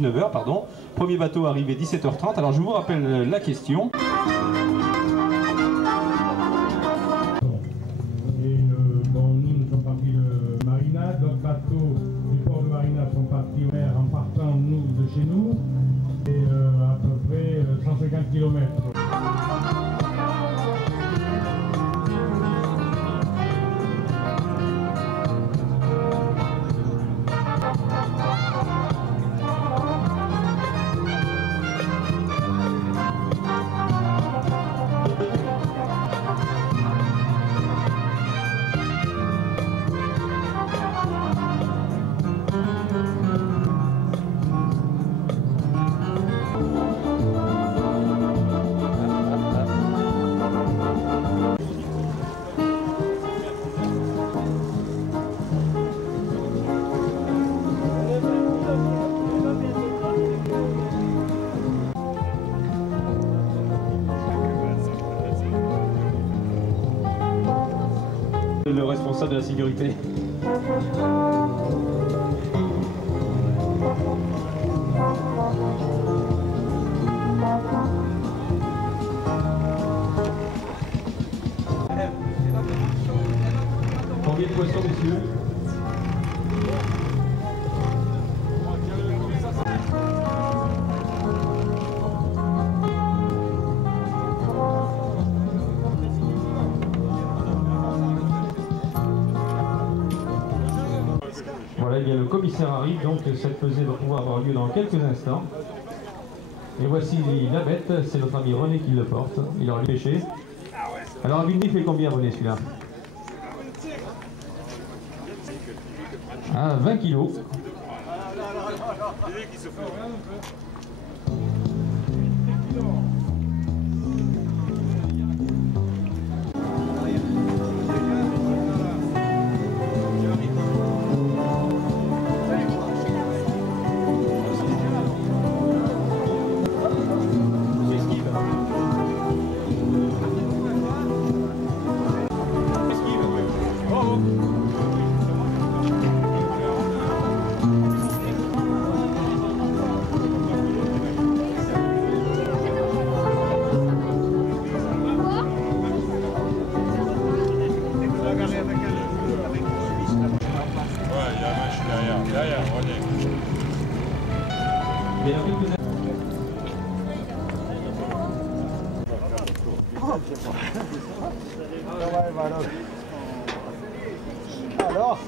19h, pardon. Premier bateau arrivé 17h30. Alors je vous rappelle la question. Nous sommes partis de Marina, d'autres bateaux du port de Marina sont partis en mer en partant de chez nous, et à peu près 150 km. Le responsable de la sécurité. Combien de poissons, messieurs? Voilà, bien, le commissaire arrive, donc cette pesée va pouvoir avoir lieu dans quelques instants. Et voici la bête, c'est notre ami René qui le porte, il aura pêché. Alors, Agundi, il fait combien, René, celui-là? Ah, 20 kilos. Alors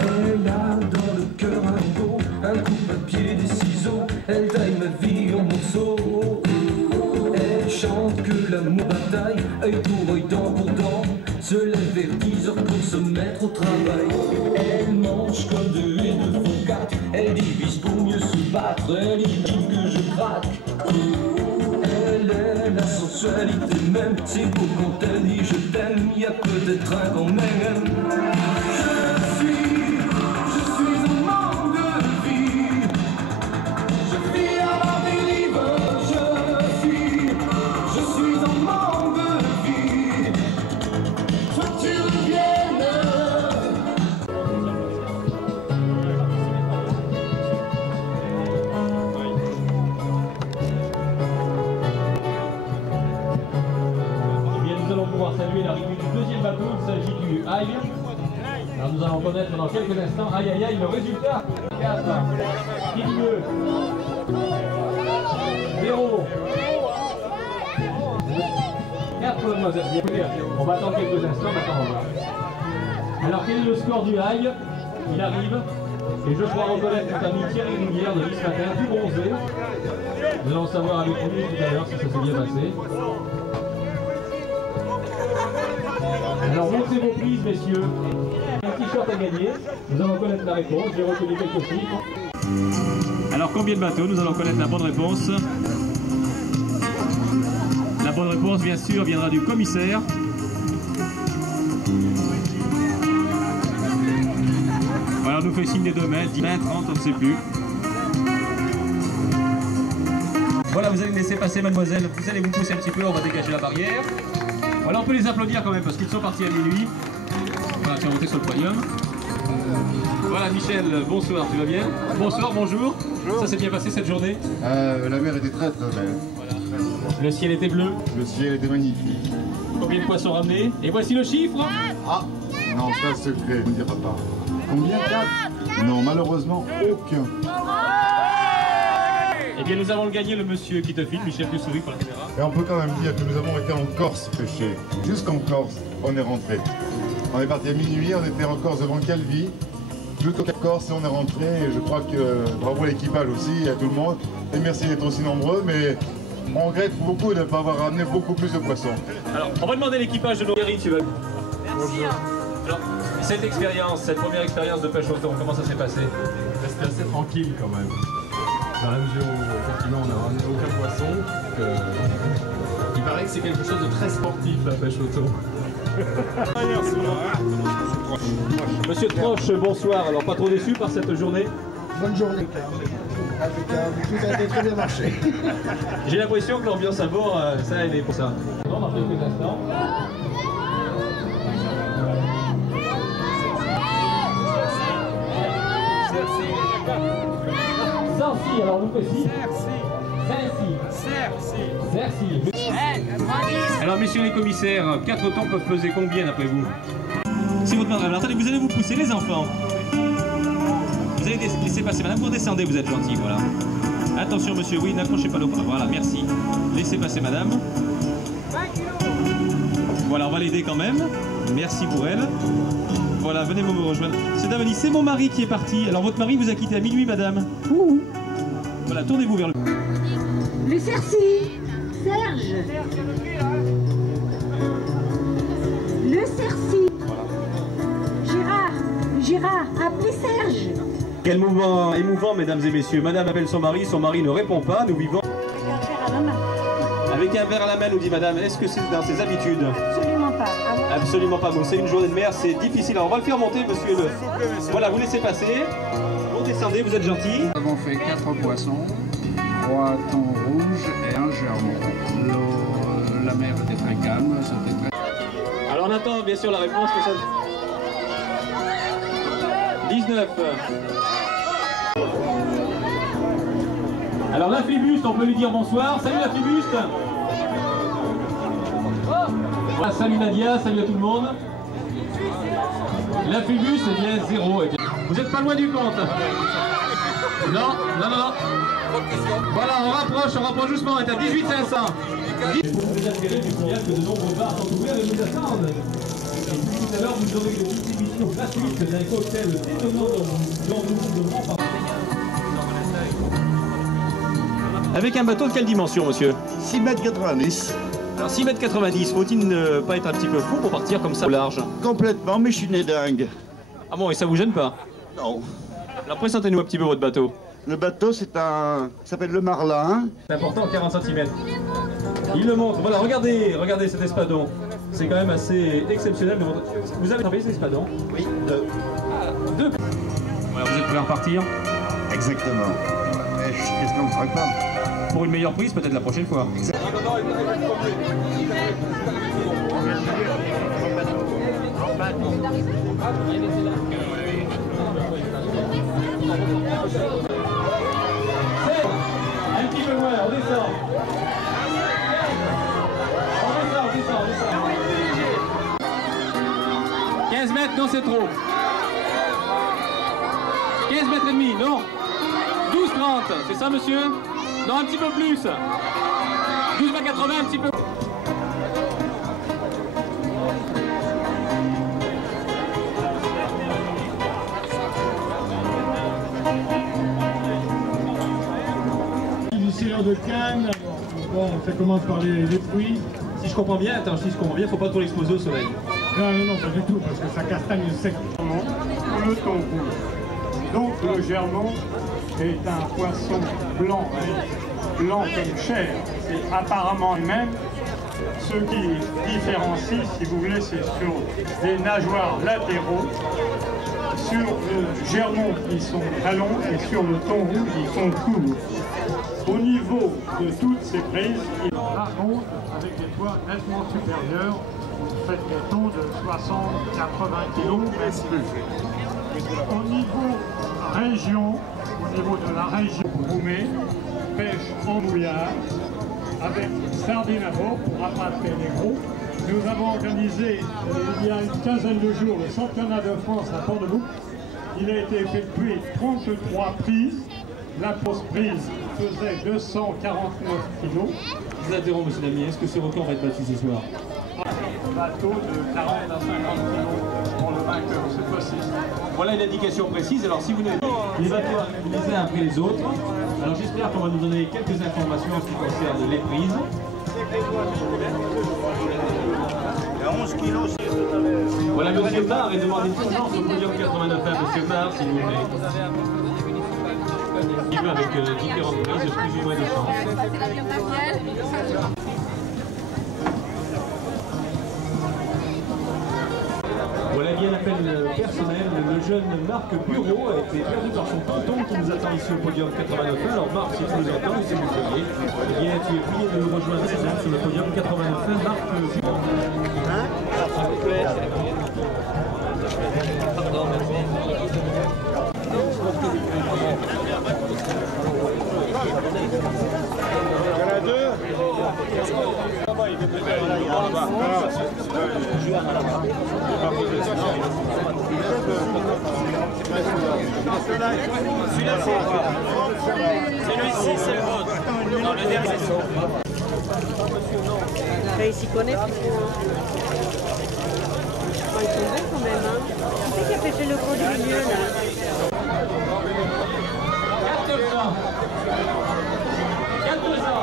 elle a dans le cœur un coup de pied, des ciseaux, elle taille ma vie en morceaux. Elle chante que l'amour bataille, œil pour œil, dent pour dent, se lève vers 10 heures pour se mettre au travail. Elle mange comme deux et deux font quatre, elle divise pour mieux se battre, elle imagine que je craque. Elle est la sensualité même, c'est beau quand elle dit je t'aime, y a peut-être un quand même. Je suis en manque de vie, je vis à la dérive, je suis en manque de vie, faut que tu reviennes. Nous allons pouvoir saluer l'arrivée du deuxième bateau, il s'agit du Aïe. Alors nous allons connaître dans quelques instants, aïe aïe aïe, le résultat. 4, milieu, 0, 4 demoiselles. Écoutez, on va attendre quelques instants, maintenant on va. Alors quel est le score du Aïe? Il arrive, et je crois reconnaître notre ami Thierry Rivière de ce matin, tout bronzé. Nous allons savoir avec lui tout à l'heure si ça s'est bien passé. Alors montrez vos prises, messieurs. Un t-shirt à gagner. Nous allons connaître la réponse. J'ai reconnu quelques chiffres. Alors combien de bateaux? Nous allons connaître la bonne réponse. La bonne réponse, bien sûr, viendra du commissaire. Voilà, on nous fait signe des 2 mètres, 10 mètres, 30, on ne sait plus. Voilà. Voilà, vous allez laisser passer mademoiselle, vous allez vous pousser un petit peu, on va dégager la barrière. Voilà, on peut les applaudir quand même parce qu'ils sont partis à minuit. Voilà, tu vas monter sur le podium. Voilà Michel, bonsoir, tu vas bien? Bonsoir, bonjour. Ça s'est bien passé cette journée? La mer était très très belle. Voilà. Le ciel était bleu. Le ciel était magnifique. Combien de poissons ramenés? Et voici le chiffre. Ah non, c'est un secret, on ne dira pas. Combien? 4? Non, malheureusement, aucun. Eh bien nous avons le gagné, le monsieur qui te filme, Michel, tu souris pour la caméra. Et on peut quand même dire que nous avons été en Corse pêcher. Jusqu'en Corse, on est rentré. On est parti à minuit, on était en Corse devant Calvi. Jusqu'au Corse et on est rentré. Et je crois que bravo à l'équipage aussi, à tout le monde. Et merci d'être aussi nombreux, mais on regrette beaucoup de ne pas avoir ramené beaucoup plus de poissons. Alors, on va demander à l'équipage de nos Thierry, tu vas. Merci. Alors, cette expérience, cette première expérience de pêche au thon, comment ça s'est passé? C'était assez tranquille quand même. Dans la mesure où effectivement on n'a ramené aucun poisson. Il paraît que c'est quelque chose de très sportif la pêche au thon. Monsieur Troche, bonsoir. Alors pas trop déçu par cette journée? Bonne journée. Tout a été très bien marché. J'ai l'impression que l'ambiance à bord, ça aide pour ça. Dans quelques instants. Cercy, alors nous précis. Cercy. Alors messieurs les commissaires, 4 thons peuvent peser combien d'après vous? C'est votre madame. Attendez, vous allez vous pousser les enfants. Vous allez laisser passer madame, vous descendez, vous êtes gentil, voilà. Attention monsieur, oui, n'accrochez pas le bras, voilà, merci. Laissez passer madame. Voilà, on va l'aider quand même. Merci pour elle. Voilà, venez me rejoindre. Cette dame dit, c'est mon mari qui est parti. Alors votre mari vous a quitté à minuit madame. Ouh. Voilà, tournez-vous vers le... Le Cercy. Serge. Le Cercy. Gérard, appelez Serge. Quel mouvement émouvant, mesdames et messieurs. Madame appelle son mari ne répond pas. Nous vivons... Avec un verre à la main, nous dit madame. Est-ce que c'est dans ses habitudes? Absolument pas. Absolument pas. Bon, c'est une journée de mer, c'est difficile. Alors, on va le faire monter, monsieur. Voilà, vous laissez passer. Vous descendez, vous êtes gentil. Nous avons fait 4 poissons, 3 thons rouges et un germon. La mer était très calme, c'était très... Alors, on attend bien sûr la réponse. Que ça... 19. Alors, la flibuste, on peut lui dire bonsoir. Salut la flibuste. Voilà, salut Nadia, salut à tout le monde. La flibuste, eh bien 0. Eh bien. Vous n'êtes pas loin du compte. Non. Voilà, on rapproche doucement, on est à 18 500. Et pour vous attirer du signal que de nombreux bars sont ouverts et vous attendent. Et puis tout à l'heure, vous aurez une distribution gratuite d'un cocktail détonnant dont nous devrons parler. Avec un bateau de quelle dimension, monsieur? 6,90 m. Alors 6,90 m, faut-il ne pas être un petit peu fou pour partir comme ça au large? Complètement, mais je suis né dingue. Ah bon, et ça vous gêne pas? Non. Alors présentez-nous un petit peu votre bateau. Le bateau, ça s'appelle le Marlin. C'est important, 40 cm. Il le montre. Voilà, regardez cet espadon. C'est quand même assez exceptionnel. Vous avez travaillé cet espadon? Oui, 2. Deux. Voilà, vous êtes prêts à repartir? Exactement. Qu'est-ce qu'on ne ferait pas? Pour une meilleure prise, peut-être la prochaine fois. Un petit peu moins, on descend. On descend. 15 mètres, non c'est trop. 15 mètres et demi, non. 12,30, c'est ça monsieur? Non, un petit peu plus. 12,80, un petit peu. Du sirop de canne, bon, ça commence par les fruits. Si je comprends bien, faut pas trop l'exposer au soleil. Non, pas du tout, parce que ça castagne sec. Le thon rouge. Donc le germon est un poisson blanc, blanc comme chair. C'est apparemment le même. Ce qui différencie, si vous voulez, c'est sur les nageoires latéraux, sur le germon qui sont très longs et sur le thon rouge qui sont courts. Au niveau de toutes ces prises, il monte avec des poids nettement supérieurs. Faites des tons de 60-80 kg, même plus. Au niveau région, au niveau de la région Roumet, pêche en mouillage, avec sardines à bord pour rattraper les gros. Nous avons organisé il y a une quinzaine de jours le championnat de France à Port-de-Bouc. Il a été effectué 33 prises. La grosse prise faisait 249 kg. Je vous interromps, monsieur Damier, est-ce que ce record va être battu ce soir? Bateau de 40 à 50 kg pour le vainqueur cette fois-ci. Voilà une indication précise. Alors si vous n'avez les bateaux les uns après les autres, alors j'espère qu'on va nous donner quelques informations en ce qui concerne les prises. Voilà, monsieur Marr est demandé toujours au podium 89 à monsieur Marr, s'il vous plaît. Il veut avec différentes prises, plus ou moins de chance. Voilà bien l'appel personnel. Le jeune Marc Bureau a été perdu par son tonton qui nous attend ici au podium 89. Alors Marc, si tu nous entends, si vous le voyez, eh bien tu es prié de nous rejoindre sur le podium 89. Marc Bureau. Pardon, merci. Il y en a deux. Celui-là, celui-ci, c'est le vôtre. Non, le dernier, c'est il s'y connaît plus trop. Ils sont bons quand même. Hein. C'est qui a fait le gros du milieu là? 400. 400.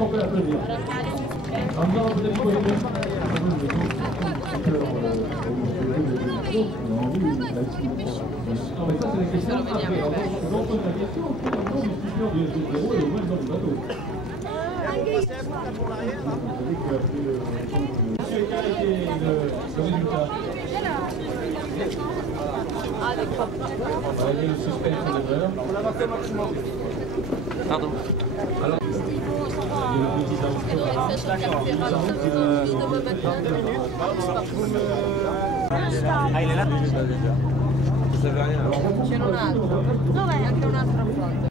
On peut l'applaudir. En même temps, peut-être qu'on est bien. Non, mais ça, c'est la question après. Donc, on a la question, comment du skipper du SG0 et au moins dans le bateau. Monsieur, quel a été le résultat? Ah, d'accord. Il y a le suspense de l'heure. Pardon. Alors, il y a le petit Ah, il est là? Vous savez rien alors? C'è un altro. Dov'è anche un altro fronte?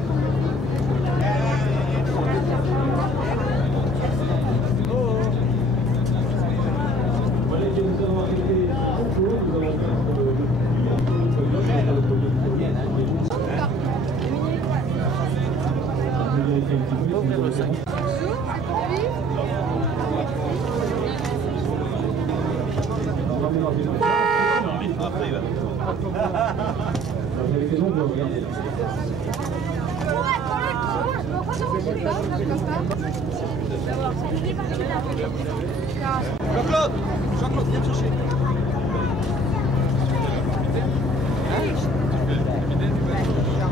Jean-Claude! Jean-Claude, viens me chercher.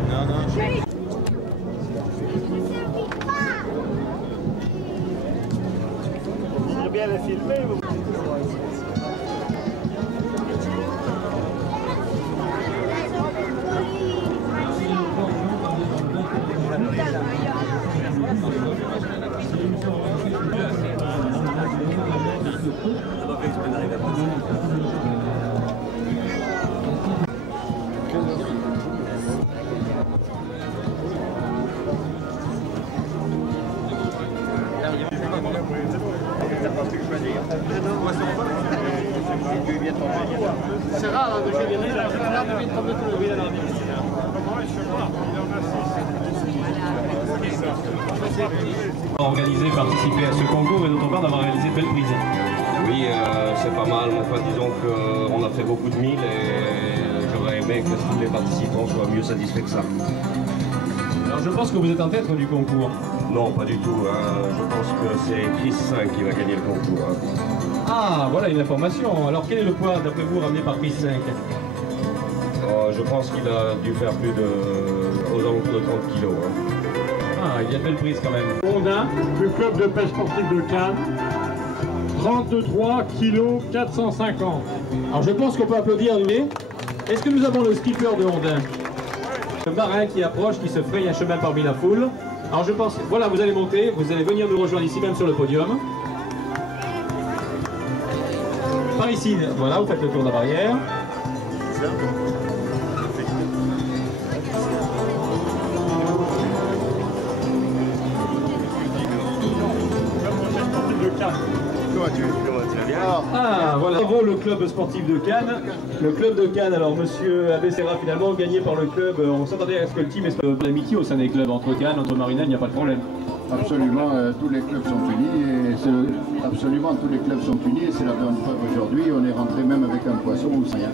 Non, non. J'aimerais bien la filmer. C'est rare de faire des rires, c'est rare de vite tomber tout le vide. Organisé, participer à ce concours et d'autre part d'avoir réalisé de belles prises. Oui, c'est pas mal. Enfin, disons qu'on a fait beaucoup de milles et j'aurais aimé que tous les participants soient mieux satisfaits que ça. Alors je pense que vous êtes en tête du concours. Non, pas du tout. Hein. Je pense que c'est Chris 5 qui va gagner le concours. Hein. Ah, voilà une information. Alors quel est le poids d'après vous ramené par Chris 5? Je pense qu'il a dû faire plus de... aux alentours de 30 kilos. Hein. Ah, il y a de belles prises quand même. Ondin, du club de pêche sportive de Cannes, 33 kg 450. Alors je pense qu'on peut applaudir lui. Est-ce que nous avons le skipper de Ondin? Le marin qui approche, qui se fraye un chemin parmi la foule. Alors je pense, voilà, vous allez monter, vous allez venir nous rejoindre ici même sur le podium. Par ici, voilà, vous faites le tour de la barrière. Ah, voilà, bravo le club sportif de Cannes. Le club de Cannes, alors monsieur Abessera finalement gagné par le club. On s'attendait à ce que le team ait l'amitié au sein des clubs entre Cannes, entre Marignane, il n'y a pas de problème. Absolument, tous les clubs sont unis et absolument tous les clubs sont unis et c'est la bonne preuve aujourd'hui. On est rentré même avec un poisson ou rien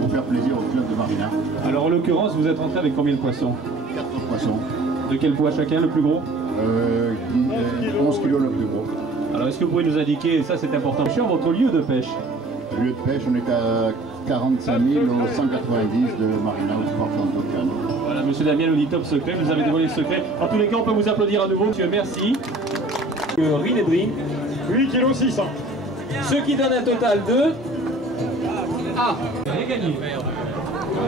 pour faire plaisir au club de Marignane. Alors en l'occurrence, vous êtes rentré avec combien de poissons? 4 poissons. De quel poids chacun, le plus gros? 11 kilos le plus gros. Alors est-ce que vous pouvez nous indiquer, et ça c'est important, sur votre lieu de pêche? Le lieu de pêche, on est à 45 000 au 190 de Marignane au port Cannes. Voilà, monsieur Damien nous dit top secret, vous avez dévoilé le secret. En tous les cas, on peut vous applaudir à nouveau, monsieur, merci. Rin et Brin. 8 kg 600. Ce qui donne un total de... Ah, rien gagné.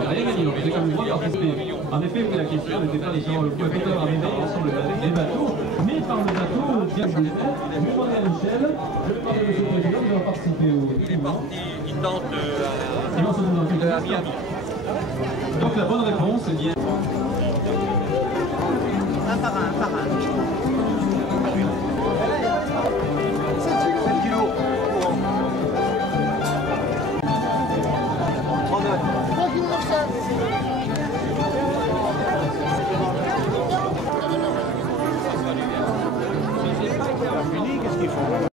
Rien gagné, donc c'est comme le droit de participer. En effet, la question n'était pas de savoir le poids total ramené ensemble des bateaux, mais par le bateau, bien je vais demander à Michel, je vais demander à monsieur le président qui va participer au... Il est parti, il tente à Miami. Donc la bonne réponse est bien...